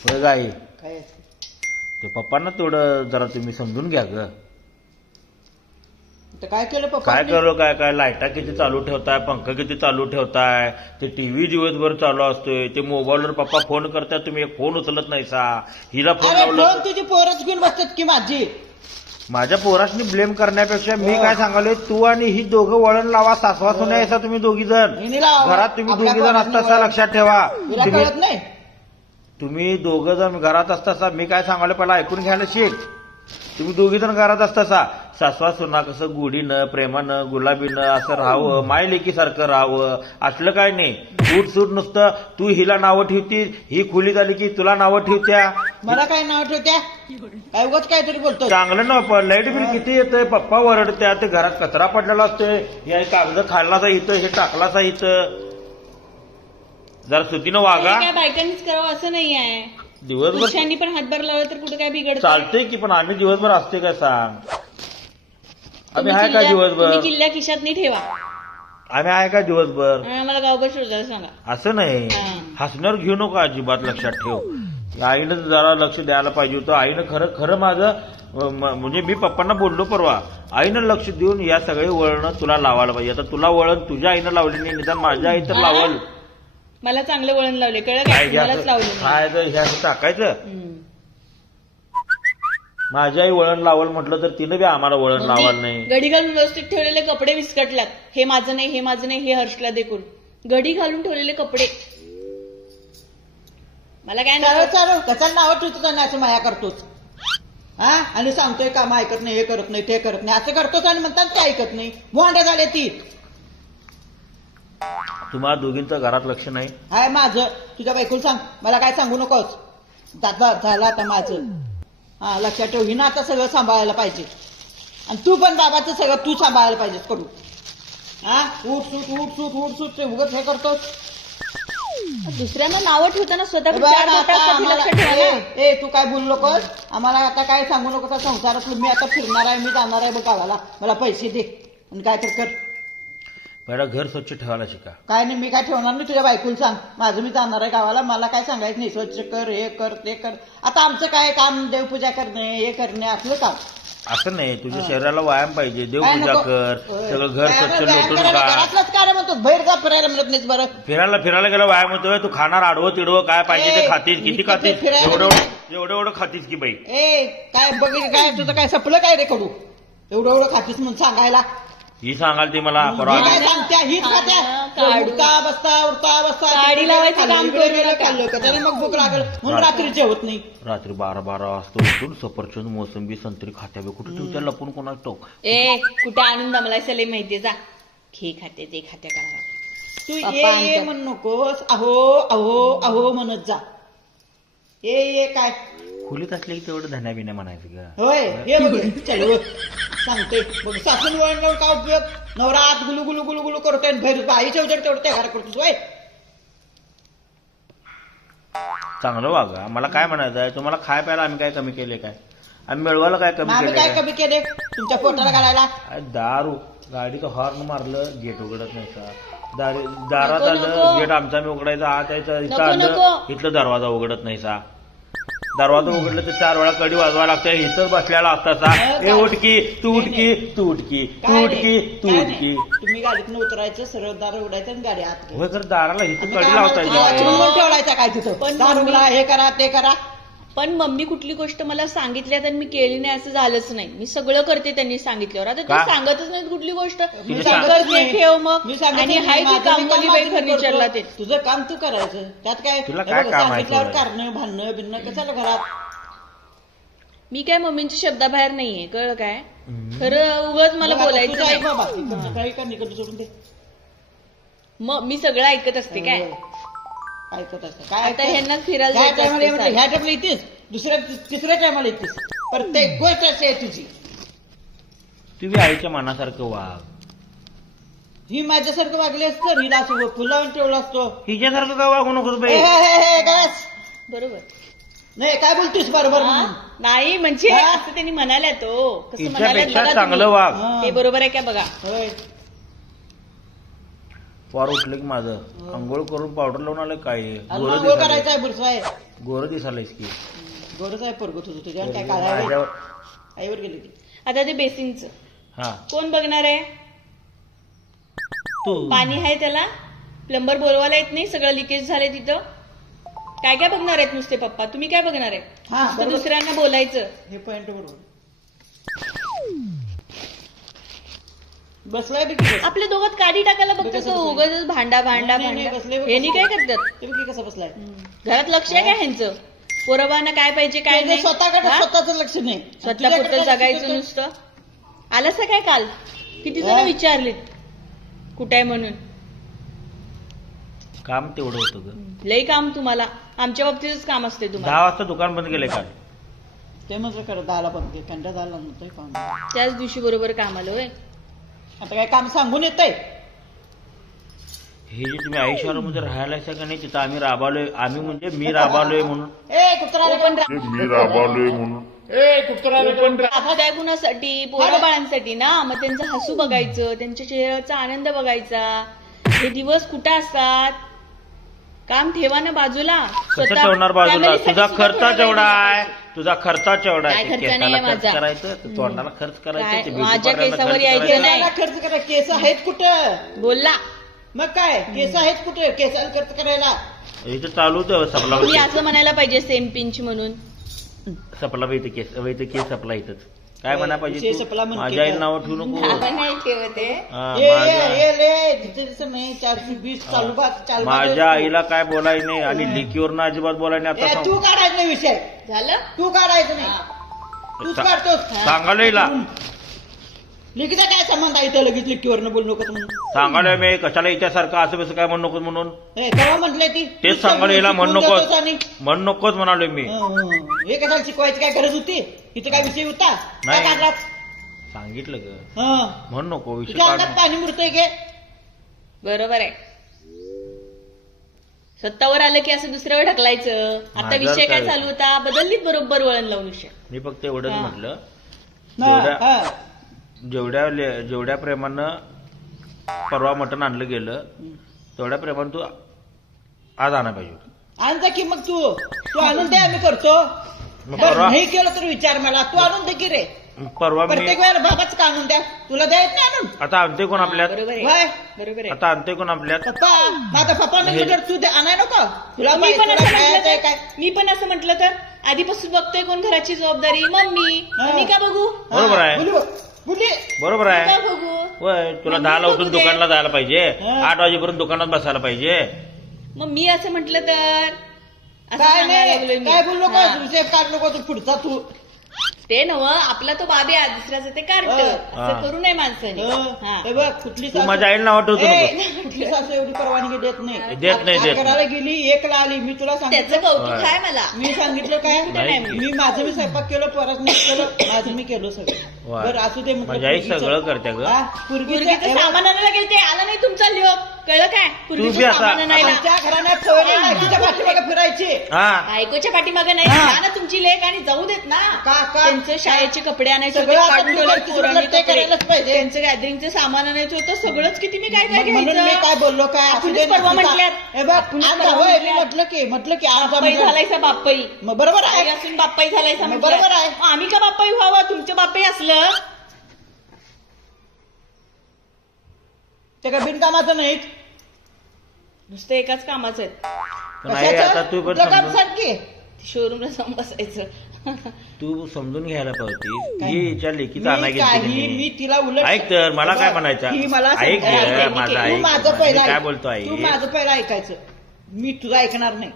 होय गाई काय ते पप्पांना तेवढं जरा तुम्ही समजून घ्या ग. तर काय केलं पप्पा काय करू काय काय लाईटा किती चालू ठेवताय, पंखा किती चालू ठेवताय, ते टीव्ही दिवसभर चालू असतोय, ते मोबाईलवर पप्पा फोन करताय, तुम्ही एक फोन उचलत नाही सा. हिला फोन अरे लावला फोन तुझी पोरच घेऊन बसतात की माझी. माझ्या पोरासनी ब्लेम करण्यापेक्षा मी काय सांगालोय, तू आणि ही दोघं वळण लावा, सासवा सुना याचा तुम्ही दोघी जण हिने लावा. घरात तुम्ही आपल्या दोघी जण पोरासनी असतासा वळण. लक्षात ठेवा. तुला तुम्ही कळत नाही. तुम्ही दोघं जण घरात असतासा, मी काय सांगालोय पहिला ऐकून घ्यायला शिक. तुम्ही दोघी जण घरात असतासा, सासवा सुना कसं गोडीनं प्रेमानं गुलाबीनं असं राहावं, मायलेकीसारखं राहावं, असलं काय नाही. सूट सूट नुसतं तू हिला नावं ठेवती, ही खुलीत आली की तुला नावं ठेवत्या. मला काय नाव ठेवत्या, काय उगाच काहीतरी बोलतो. चांगलं ना पण लाईट बिल किती येतंय, पप्पा वरडत्या, ते घरात कचरा पडलेला असतोय, हे कागद खाल्लासा इथं, हे टाकलासा इथं. जरा सुतीनं वागा. काय बायकांनीच करावं असं नाही आहे. दिवसभर पुरुषांनी पण हातभार लावला तर कुठे काय बिघडत. चालतंय की, पण आम्ही दिवसभर असते काय सांग. आम्ही आहे का दिवसभर, किल्ल्या खिशात नाही ठेवा. आम्ही आहे का दिवसभर. आणि आम्हाला गावभर शोधायला सांगा. असं नाही, हा. हसण्यावर घेऊ नको अजिबात, लक्षात ठेव. आईनं जरा लक्ष द्यायला पाहिजे होतं. आईनं खरं खरं माझं म्हणजे मी पप्पांना बोललो परवा, आईनं लक्ष देऊन या सगळे वळण तुला लावायला पाहिजे. आता तुला वळण तुझ्या आईनं लावली नाही, निदान माझ्या आई तर लावल. मला चांगलं वळण लावले, कळलं काय काय, मलाच लावलं. काय तर ह्या टाकायचं. माझी आई वळण लावल म्हटलं तर तिनं बी आम्हाला वळण लावायला नाही. गडी घालून व्यवस्थित ठेवलेले कपडे विस्कटल्यात. हे माझं नाही, हे माझं नाही, हे हर्षला देखून. गडी घालून ठेवलेले कपडे मला काय चालू नाही. चालू त्याचं नाव ठेवतो आणि असं माया करतोच. हा आणि सांगतोय काम ऐकत नाही, हे करत नाही, ते करत नाही, असं करतोच आणि म्हणतात ते ऐकत नाही. मोंड्या झाले ती. तुम्हाला दोघींचं घरात लक्ष नाही. हाय माझं, तुझ्या बायकोला सांग, मला काय सांगू नकोस. झालं आता माझं. हा लक्षात ठेव, हिनं आता सगळं सांभाळायला पाहिजे. आणि तू पण बाबाचं सगळं तू सांभाळायला पाहिजेस कडू. हा उठ सूट उठ सूट उठ सूट, ते उगत हे करतोस. दुसऱ्यांना नावं ठेवताना स्वतः बघ चार आता बोटं असतात, हे आम्हाला- लक्षात ठेवा ना. ए तू काय बोलू नकोस, आम्हाला आता काय सांगू नकोस संसारात. मी आता फिरणार आहे, मी जाणार आहे बघ गावाला, मला पैसे दे आणि काय तर कर. पहिला घर स्वच्छ ठेवायला शिका. काय नाही, मी काय ठेवणार नाही. तुझ्या बायकोला सांग, माझं मी जाणार आहे गावाला, मला काय सांगायचं नाही. स्वच्छ कर, हे कर, ते कर. आता आमचं काय काम, देवपूजा करणे, हे करणे, असलं काम. असं नाही, तुझ्या शरीराला व्यायाम पाहिजे, काय देवपूजा नको. कर, होय. सगळं घर व्यायाम- स्वच्छ व्यायाम लोटून करायला काढ. घरातलंच काय म्हणतो, बाहेर जा फिरायला म्हणत नाहीस बरं. फिरायला गेला व्यायाम होतोय. तू खाणार आडवं तिडवं काय पाहिजे ते ए, खातीस, मी किती कुठे खातीस, फिरायला एवढं गेले? एवढं खातीस की बाई. ए काय बघितलं काय, तुझं काय सपलं काय रे कडू, एवढं एवढं खातीस म्हणून सांगायला. ही सांगाल ती मला परवा. ही काय सांगत्या, हीच खात्या. काढू. उठता बसता काडी लावायचं काम करू नका. खाल्लं का त्याने मग भूक लागल म्हणून रात्री जेवत नाही. रात्री 12 वाजता उठून सफरचंद मोसंबी संत्री खात्या बे. कुठे ठेवत्या लपून कोणाच टोक. ए कुठे आणून दमलायचं लय माहितीये, जा खे खाते ते खाते करा. तू पप्पा ये आणतात. म्हण नकोस, अहो अहो अहो म्हणत जा. ये काय खोलीत असले की तेवढं धन्या बिन्या म्हणायचं ग. होय हे बघ चल सांगते बघ, सासून वळण लावून काय उपयोग. नवरा आत गुलू गुलू गुलू गुलू करतोय आणि बाहेर बाईच्या उजेड तेवढं त्या घरात करतोस. होय चांगलं वागा. मला काय म्हणायचं आहे, तुम्हाला खाय प्यायला आम्ही काय कमी केले काय, आम्ही मिळवायला काय मग कमी आम्ही केले काय काय. कमी केले तुमच्या पोटाला घालायला. दारू गाडीचं हॉर्न मारलं, गेट उघडत नाही का. दारात नको, आलं, नको. गेट आमचा मी उघडायचा, आत यायचं, इथं नको, आलं, नको. इथलं दरवाजा उघडत नाही सा. दरवाजा उघडलं तर 4 वेळा कडी वाजवा लागतंय. इथं बसलेला असता सा. ए उठकी तू उठकी तू उठकी तू काय उठकी नाही, तू काय उठकी. नाही. तुम्ही गाडीतून उतरायचं, सरळ दार उघडायचं आणि गाडी आत होय खरं दाराला इथं आम्ही कडी काय लावता आम्हाला येईल. चिरमुरून ठेवलायचा काय तिथं, पण दार मम्मी- उघडा, हे करा ते करा. पण मम्मी कुठली गोष्ट मला सांगितल्यात आणि मी केली नाही असं झालंच नाही. मी सगळं करते त्यांनी सांगितल्यावर. आता का? ते सांगतच नाही कुठली गोष्ट. मी तिने सांगतच करते नाही. ठेव मग. मी सांगत आणि नाही. हाय ती माझं मी कामवाली काम बाई माझं मी फर्निचरला करतो. ते. तुझं काम तू करायचं, त्यात काय. तुला हे काय बघ, काम आहे सांगितल्यावर थोडं? कारणं भांडणं बिणणं कशाला घरात. मी काय मम्मींच्या शब्दाबाहेर नाहीये, कळलं काय. खरं उगाच मला बघ आता बोलायचं तुझं ऐक नाही. बाबा, इकडचं काही का निकडचं सोडून दे. मग मी सगळं ऐकत असते काय. ऐकत असतं काय आता ऐकत? ह्यांनाच फिरायला ह्या जायचं टायमाला असते येते, ह्या टायमाला येतेस, तिसऱ्या टायमाला येतेस. प्रत्येक गोष्ट अशी आहे तुझी. तुम्ही आईच्या मनासारखं वाग. ही माझ्यासारखं वागली असतं, हिला असं फुलावून ठेवलं असतो. हिच्यासारखं काय वागू नकोस बाई. गॅस बरोबर. नाही काय बोलतीस बरोबर हा? म्हणून. नाही म्हणजे हा? असं त्यांनी म्हणाल्या तो कसं म्हणाल्यात हिच्यापेक्षा बघा चांगलं तुम्ही. वाग. हा. ते बरोबर आहे काय बघा. होय. पोर उठलं की माझं आंघोळ करून पावडर लावून आलं काय अजून आंघोळ करायचं आहे बुरसा आहे गोरं दिसायलायस की गोरच आहे पोरगं तुझं तुझ्या काय काढायला माझ्यावर आईवर गेली ती आता ते बेसिंगचं हा कोण बघणार आहे? तू पाणी आहे त्याला, प्लंबर बोलवायला येत नाही, सगळं लिकेज झालंय तिथं. काय काय बघणार आहेत नुसते पप्पा? तुम्ही काय बघणार आहे? हा नुसतं बरोबर. दुसऱ्यांना बोलायचं. हे पॉइंट बरोबर बसलाय बी की आपल्या दोघात काढी टाकायला बघतो कसं तो बसलाय? उगाच भांडा भांडा नाही, नाही, भांडा. बसले बघ हे नी कसं. काय करतात? ते बी की कसं बसलाय घरात लक्ष आहे का ह्यांचं? पोरबांना काय पाहिजे काय नाही? स्वतःकडे हा? स्वतःच लक्ष नाही स्वतः पुरतं जगायचं नुसतं. आलंस का काय काल? किती जण हा. विचारलीत कुठे आहे म्हणून. काम तेवढं होतं ग लई काम तुम्हाला. आमच्या बाबतीतच काम असते 10 तुम्हाला. वाजता दुकान बंद केलंय काल ते म्हटलं कर दहाला पण घे कंटा झाला नव्हतंय काम त्याच दिवशी बरोबर काम आलं होय. आता काय काम सांगून येतंय हे जे तुम्ही आयुष्यामध्ये राहायला का नाही तिथं आम्ही राबालोय आम्ही म्हणजे मी राबालोय म्हणून ए कुत्रा त्या गुणासाठी पोरं बाळांसाठी ना, मग त्यांचं हसू बघायचं, त्यांच्या चेहऱ्याचा आनंद बघायचा. हे दिवस कुठं असतात? काम ठेवा ना बाजूला. कसं ठेवणार बाजूला? family साठी तुझा सुद्धा खर्च थोडा वेळ तेवढा आहे, द्यायचा. तुझा खर्च तेवढा काय आहे. खर्च केसाला नाहीये खर्च माझा. करायचं, तोंडाला खर्च करायचं, काय? ते beauty माझ्या parlor ला केसावर खर्च यायचं करायचं. नाही. केसाला खर्च करा केस आहेत कुठं बोलला. मग काय केस आहेत कुठे केसाला खर्च करायला इथं चालू होतं सपला तुम्ही असं म्हणायला पाहिजे सेम पिंच म्हणून. सपला इथं केस सपला इथंच काय म्हणा विषय पाहिजे सपला तू? म्हण माझ्या की आईला नाव ठेवू नको आपण नाही ठेवते. हा, ये माझ्या- ये ले तिथे दिसत नाही 420 चालू बात चालू बात माझ्या आईला काय बोलायचं नाही आणि लेकीवरनं अजिबात बोलायचं नाही. आता तू काढायचं नाही विषय झालं. तू काढायचं नाही तूच काढतोस सांगालोय हिला. लिखीचा काय संबंध आहे इथं लगेच लिखीवरनं बोलू नकोस म्हणून सांगालोय मी कशाला हिच्यासारखं असं कसं काय म्हणू नकोस म्हणून हे केव्हा म्हटलंय ती तेच सांगालोय हिला म्हणू शिकवून देतोस नकोस आणि म्हणू नकोस म्हणालोय मी हे कशाला शिकवायची काय गरज होती इथे काय विषय होता काय नाही. काढलाच सांगितलं ग हं. म्हणू नको विषय तुझ्या काढ अंगात पाणी मुरतंय घे बरोबर आहे. सत्तावर आलं की असं दुसऱ्यावर ढकलायचं. आता माझं विषय काय काय? चालू होता? बदललीत बरोबर वळण लावून विषय. मी फक्त एवढंच हा. म्हटलं हं, हं. जेवढ्या प्रेमानं परवा मटण आणलं गेलं तेवढ्या प्रेमानं तू आज आणा पाहिजे होतं. आण जा की मग तू आणून दे आम्ही करतो मग बरं, परवा नाही केलं तर विचार मला तू आणून दे की रे परवा मी प्रत्येक वेळेला बाबाच का आणून द्या तुला द्यायच नाही आणून आता आणते कोण आपल्यात बरोबर आहे. वय बरोबर आहे. आता आणते कोण आपल्यात पप्पा माझा पप्पा नाही तर तू आणाय नको तुला मी पण असं म्हटलं खायचंय तर काय मी पण असं म्हटलं तर आधीपासून बघतोय कोण घराची जबाबदारी मम्मी. हा. मी का बघू? बरोबर आहे. बोलली बरोबर मी आहे का बघू? वय तुला मग 10 ला मी उठून बघू दे. दुकानला जायला पाहिजे हा. 8 वाजेपर्यंत दुकानात बसायला पाहिजे मग मी असं म्हटलं तर असं काय सांगायला नाही लागलोय मी. काय बोललो हा. का विषय काढ नको तू पुढचा तू ते नव आपला तो बाबी आहे दुसऱ्याचं ते कार्ट. हा. असं हा. करू नये माणसाने. हा. हे बघ कुठली तू सासू- माझ्या आईला नाव ठेवतो ए, नको कुठली सासू एवढी परवानगी देत नाही देत नाही, देत करायला गेली 1 ला आली मी तुला त्याचं सांगितलं कौतुक होय. आहे मला. मी सांगितलं काय नाही. मी माझं मी स्वयंपाक केलं परत मी केलं माझं मी केलं सगळं होय. बरं असू दे म्हटलं माझी आई पोरगीचं- सगळं करते ग हा, पोरगीचं- पोरगीचं हे बघ, सामान आणायला गेलं ते आलं नाही तुमचा लिओ. कळलं काय? बी पोरगीचं आता- सामान आणायला. आमच्या घराण्यात सवय नाही बायकोच्या पाठीमागे फिरायची हा बायकोच्या पाठीमागे नाही हा. जा ना तुमची लेक आणि जाऊ देत ना. का- का- त्यांचं शाळेचे कपडे आणायचे होते, सगळं आपण काढून ठेवलेत करतो, पोरांनी ते कपडे. करायलाच पाहिजे. त्यांचं गॅदरिंगचं सामान आणायचं होतं सगळंच. किती मी काय काय म्हणून मी घ्यायचं. काय बोललो काय असू आपणच दे ना, परवा तुझा- म्हटल्यात. हे बघ आपणच आज परवा जावं, मी म्हटल्यात. म्हटलं की आज बाप्पाई आमच्या- झालायचा बाप्पाई. मग बरोबर आई आहे असून बाप्पाई झालायचा मग म्हटलं. बरोबर आहे. मग आम्ही का बाप्पाई व्हावं? तुमचं बाप्पाई असलं ते काय बिनकामाचं नाहीत नुसतं एकाच कामाचं आहे. पण आई आता तू पण कुठलं काम समजून सांग की शोरूमला जाऊन बसायचं. तू समजून घ्यायला पाहिजे काय? ही हिच्या लेकीचा आणा मी काही मी तिला उलट ऐक तर मला काय म्हणायचं ही मला ऐक सांगते. ग, माझं तू ऐक माझं मी पहिला काय ऐक. बोलतो आई तू माझं पहिला ऐकायचं मी तुझं ऐकणार नाही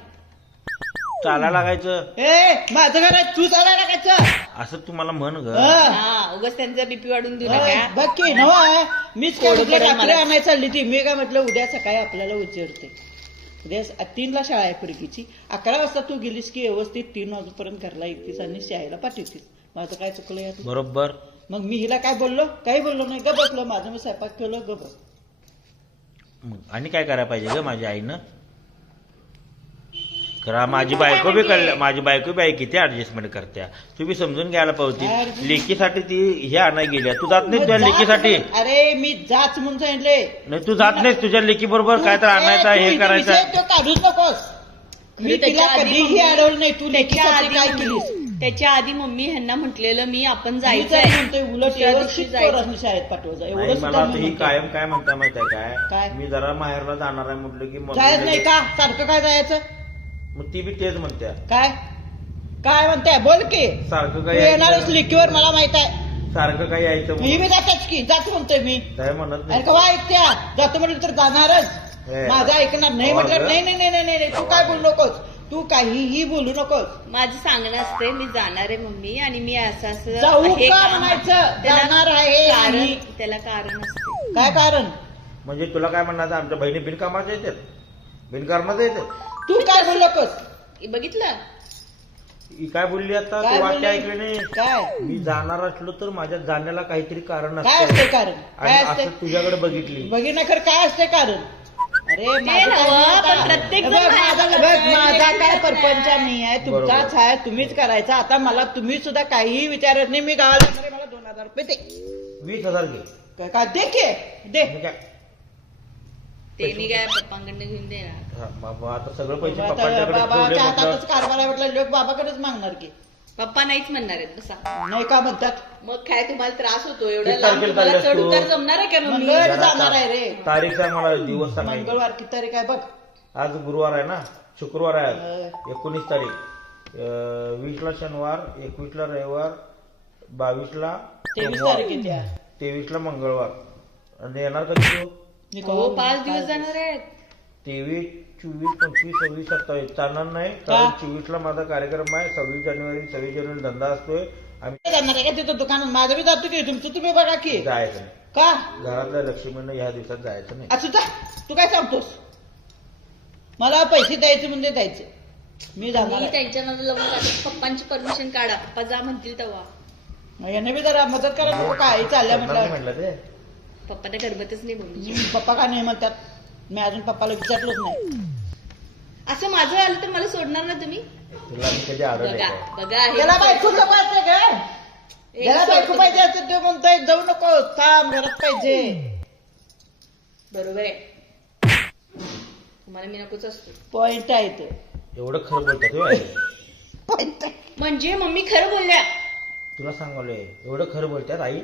चालायला लागायचं ए माझं घर आहे तू चालायला लागायचं असं तू मला म्हण ग हा उगाच त्यांचा बीपी वाढून देऊ नका. बघ की नवा मीच काय कोड म्हटलं पडेल रात्री मला. आणायला चालली ती मी काय म्हटलं उद्या सकाळी आपल्याला उचलते उद्या 3 ला शाळा आहे पोरगीची 11 वाजता तू गेलीस की व्यवस्थित 3 वाजेपर्यंत घरला येतीस आणि शाळेला पाठवतीस माझं काय चुकलं यात बरोबर मग मी हिला काय बोललो काही बोललो नाही ग बसलो माझं मी स्वयंपाक केलं ग बस मग आणि काय करायला पाहिजे ग माझ्या आईनं खरा माझी बायको बी कळलं, माझी बायको बी किती ऍडजस्टमेंट करत्या, तुम्ही समजून घ्यायला पाहिजे. लेकीसाठी ती हे आणाय गेल्या, तू जात नाही तुझ्या लेकीसाठी? अरे मी जाच म्हणून सांगितले. नाही तू जात नाहीस तुझ्या लेकी बरोबर काय तर आणायचं हे करायचं. तो काढूच नकोस. मी तिला कधीही अडवलं नाही. तू लेकीसाठी काय केलीस? त्याच्या आधी मम्मी ह्यांना म्हटलेलं मी आपण मी जायचंय. तर म्हणतोय उलट दुसऱ्या व्यवस्थित दिवशी जायचं. पोरांनी शाळेत पाठवायचं. नाही, एवढं मला सुद्धा आता मी ही म्हणते. कायम काय म्हणता माहिती आहे काय? काय, मी जरा माहेरला जाणार आहे म्हटलं की जायच नाही का? सारखं काय जायचं? मग ती बी तेच म्हणत्या. काय काय म्हणताय? बोल की. सारखं तू काय येणारच यायचं, लेकीवर मला माहित आहे. सारखं काय यायचं मी म्हणून. जातच की. जातो म्हणतोय मी. काय म्हणत अरे नाही. कवा ऐकत्या? जातो म्हटलं तर जाणारच. हे. माझं ऐकणार नाही म्हटलं. अगं. नाही नाही नाही नाही नाही तू काय बोलू नकोस. तू काहीही बोलू नकोस. माझं सांगणं असते मी जाणार आहे मम्मी आणि मी असं असं जाऊ हे का काम- म्हणायचं? त्याला जाणार आहे कारण आणि- त्याला कारण असते. काय कारण? म्हणजे तुला काय म्हणायचं, आमच्या बहिणी बिनकामाच्या येतात, बिनकारणाच्या येतात. तू काय बोलू नकोस. बघितलं ही काय बोलली आता, काय तू वाक्य बोलली? ऐकले नाही. काय मी जाणार असलो तर माझ्या जाण्याला काहीतरी कारण काय असतं असते कारण? आणि काय असं असते? तुझ्याकडे बघितली. बघितलं खरं काय असते कारण? अरे माझं काय नव्हं, म्हणत पण आहे? प्रत्येक जण बघ, माझं माझा करतोय, बघ, माझा काय लेकीचंच परपंच नाही. नाही आहे, तुमचाच बरोबर. आहे, तुम्हीच करायचा. आता मला तुम्ही सुद्धा काहीही विचारत नाही. मी गावाला जाणार आहे, मला 2000 रुपये दे. 20,000 घे. काय दे की दे. मी काय ते मी काय पप्पांकडनं घेऊन देणार. हा, बाबा आता सगळं पैसे आता पप्पांच्याकडे ठेवले बाबाच्या म्हटलं. हातातच कारभार आहे म्हटलं, लोक बाबाकडेच मागणार की. पप्पा नाहीच म्हणणार आहेत बसा. नाही का म्हणतात? मग काय तुम्हाला त्रास होतो एवढा किती लांब? तारखेला तुम्हाला चालल्यास चढ तू? उतार जमणार आहे का मम्मी? मंगळवारी जरा जाणार आहे रे. तारीख सांग मला, दिवस सांग. मंगळवार किती तारीख आहे बघ. आज गुरुवार आहे ना, शुक्रवार आहे आज. अं. 19 तारीख. 20 ला शनिवार, 21 ला रविवार, 22 ला 23 सोमवार, तारीख येते आज. 23 ला मंगळवार. आणि येणार कधी तू? मी हो कवा- 5 दिवस जाणार आहेत. 23, 24, 25, 26, 27 चालणार नाही, का? कारण 24 ला माझा कार्यक्रम आहे. 26 जानेवारी धंदा असतोय. आम्ही जाणार आहे का तिथं दुकानात? माझं बी जातो की, तुमचं तुम्ही बघा की. जायचं नाही. का घरातल्या लक्ष्मीनं ह्या दिवसात जायचं नाही. असं जा. तू काय सांगतोस? मला पैसे द्यायचे म्हणजे द्यायचे. मी जाणार मी आहे. त्यांच्या नादाला लागून आता पप्पांची परमिशन काढा. पप्पा जा म्हणतील तेव्हा. याने बी जरा मदत करा. नको काय चालल्या करणार नाही म्हटलं. म्हटलं ते. पप्पाने गरबतच नाही बोलली. पप्पा का नाही म्हणतात? मी अजून पप्पाला विचारलंच नाही. असं माझं आलं तर मला सोडणार ना तुम्ही? तुला मी कधी आलं बघा नाही. बघा हे त्याला बायको नको असते का? हे त्याला बायको सोडतो. पाहिजे असते तो म्हणतोय जाऊ नको, थांब घरात पाहिजे. बरोबर आहे. तुम्हाला मी नकोच असतो. पॉइंट आहे ते. एवढं खरं बोलतात होय. पॉइंट आहे. म्हणजे मम्मी खरं बोलल्या. तुला सांगवलंय एवढं खरं बोलतात आई.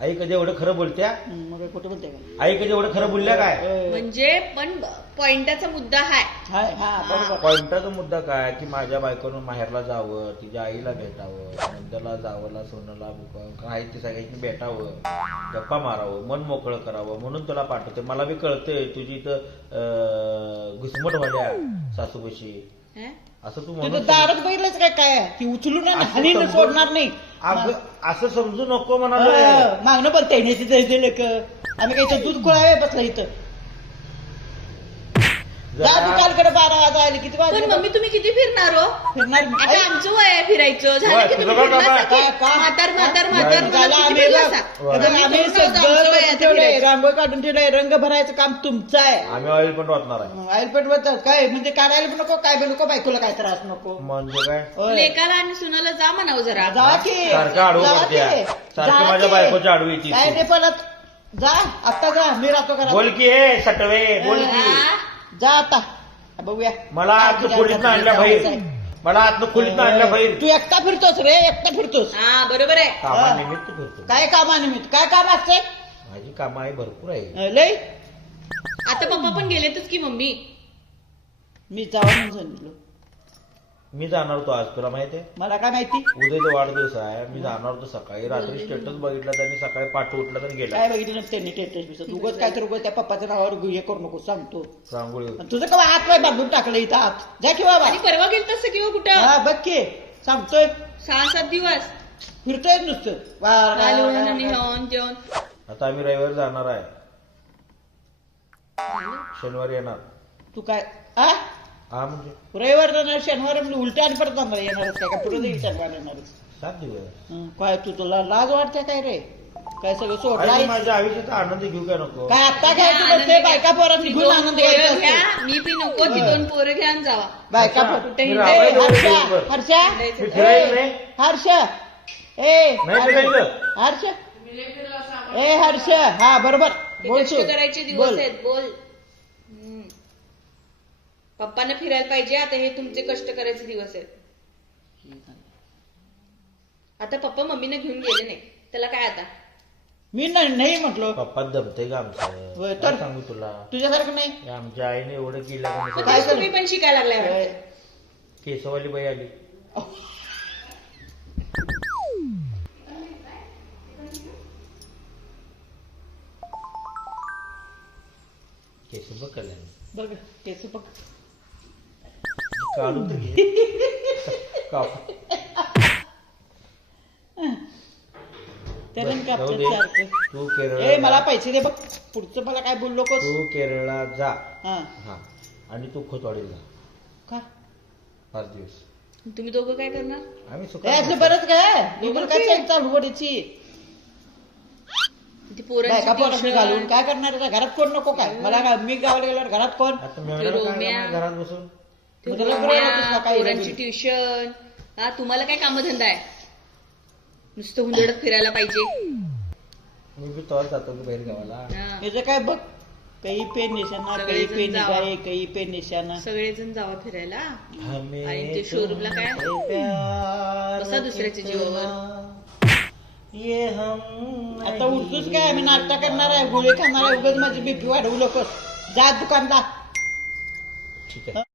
आई कधी एवढं खरं बोलत्या? मग कुठं म्हणते का? आई कधी एवढं खरं बोलल्या काय? म्हणजे पण पॉइंटाचा मुद्दा हाय. हाय, हा बरोबर. पॉइंटाचा मुद्दा काय की माझ्या बायकोनं माहेरला जावं, तिच्या आईला भेटावं, नंदला जावला, सोनला काय ते सगळ्यांनी भेटावं, गप्पा मारावं, मन मोकळं करावं म्हणून तुला पाठवते. मला बी कळतंय तुझी इथं घुसमट व्हाल्या सासूबशी, हं? असं तू तिथं म्हणून दारात बघितलंच काय काय ती उचलून आणि असं हाणीनं समजून- सोडणार नाही. अगं, असं समजू नको म्हणाले. मागणं पण तेण्याची दिलं क आम्ही काही इथं दूध खुळावे बसला इथं. जा दुकानकडे 12 वाजा आले. किती पण वाजले? मम्मी तुम्ही किती फिरणार हो? फिरणार मी. आता आमचं वय आहे फिरायचं. वय, झालं की तुझं तुम्ही काय फिरलासा बाबा? की? का? म्हातार म्हातार नाही. म्हातार मला झालं किती आम्ही फिरलासा? बघ. आता आम्ही मी सगळं आमचं वय आहे आता ठेवलंय, फिरायचं. रांगोळी काढून ठेवलंय, रंग भरायचं काम तुमचं आहे. आम्ही ऑइल पण वाटणार आहे. आईल पण म्हणतात काय म्हणजे काढायला पण नको, काय बी नको, बायकोला काय त्रास नको. म्हणजे काय? होय. लेकाला आणि सुनाला जा म्हणावं जरा. जा की. सारखं आडवं जा करते. की. सारखं जा माझ्या की. बायकोच्या आडवी येते. काय ते परत जा. आता जा, मी राहतो घरात. बोल की हे सटवे, बोल की. हा? जा आता बघूया. मला काय आतनं तुझ्या खोलीत आणल्या घरात बाहेर. जायचं मला आतनं खोलीत आणल्या आहे. बाहेर. तू एकटा फिरतोस रे, एकटा फिरतोस. हा बरोबर आहे. कामानिमित्त फिरतो. काय कामानिमित्त काय काम असते? माझी कामं आहे भरपूर आहे. लय आता पप्पा पण गेलेतच की मम्मी. मी जावा म्हणून सांगितलं. मी जाणार होतो आज, तुला माहिती आहे? मला काय माहिती उद्याचा वाढदिवस आहे. मी जाणार होतो सकाळी. रात्री स्टेटस बघितला त्यांनी, सकाळी पाठ उठला तर गेला. काय बघितलं नसतं त्यांनी टेटस बिसत. उगाच काय तर उगाच त्या पप्पाच्या नावावर हे करू नको सांगतो. रांगोळी आणि तुझं का हात पाय बांधून टाकलं इथं आत. जा की बाबा. आणि परवा गेलं तसं किंवा कुठं हा बघ की सांगतोय 6-7 दिवस फिरतोय नुसतं. घालून आणि हेऊन जेवण. आता आम्ही रविवारी जाणार आहे. शनिवारी येणार. तू काय हा हा म्हणजे रविवार जाणार, शनिवार म्हणजे उलट्या आणि परत जाणार येणारच काय का पुढे जाईल शनिवार येणारच. 7 दिवस. काय तू तुला लाज वाटते काय रे? काय सगळं सोडलं आई, माझ्या आयुष्याचा आनंद घेऊ काय नको काय आता घ्यायचं नसते बायका पोरात ती निघून दोन आनंद पोरं घ्यायचा घ्या असते. मी बी नको ती 2 पोरं घ्या आणि जावा बायका अच्छा, कुठेही मी नाही. राबायला हर्षा दिवसभर. हर्षा मी फिरायचं नाही हर्ष नाही फिरायचं. हर्ष हर्ष हा बरोबर हे बोल कष्ट तू. करायचे दिवस बोल. आहेत बोल पप्पाने फिरायला पाहिजे आता हे तुमचे कष्ट करायचे दिवस आहेत आता पप्पा मम्मीने घेऊन गेले नाही त्याला काय आता मी नाही म्हटलो पप्पा दमतंय का आमचं होय, काय तर? सांगू तुला तुझ्यासारखं नाही हे आमच्या आईने एवढं केलं का मग नाही. काय तेच तुम्ही पण शिकायला लागलाय वाटतं. केसवाली बाई आली केस बघ कल्याण बघ केस बघ काढून तर घे काप त्याला बस, का जाऊ दे. सारखं तू केरळ ए मला पैसे दे बघ पुढचं मला काय बोललो कोस तू केरळला जा हा हा आणि तू खोतवाडीला जा का 5 दिवस तुम्ही दोघं काय करणार आम्ही ए सुखात असलं बरंच काय दोघं काय चाल चालू वडीची ती बायका पोरांनी पोरांची घालून काय करणार आता? घरात कोण नको काय मला काय मी गावाला गेल्यावर घरात कोण आता मेवण्याला काय रोम्या. करणार घरात बसून मग तुला बरं वाटतंच ना काही पोरांची नवीन? ट्युशन हा तुम्हाला काय कामधंदा आहे नुसतं हुंदडत फिरायला पाहिजे मी बी तोवर जातो की बाहेर गावाला हा. याचं काय बघ काही पे निशाणा काही सगळेजण पे जावा. निघाय काही पे निशाणा सगळेजण जावा फिरायला हमें आणि ते शोरूमला काय? तुमसे प्यार बसा दुसऱ्याच्या जीवावर. कितना, ये हम आता उठतोच काय आम्ही नाश्ता करणार आहे गोळी खाणार आहे उगाच माझी बीपी वाढवू नकोस जा दुकानला ठीक आहे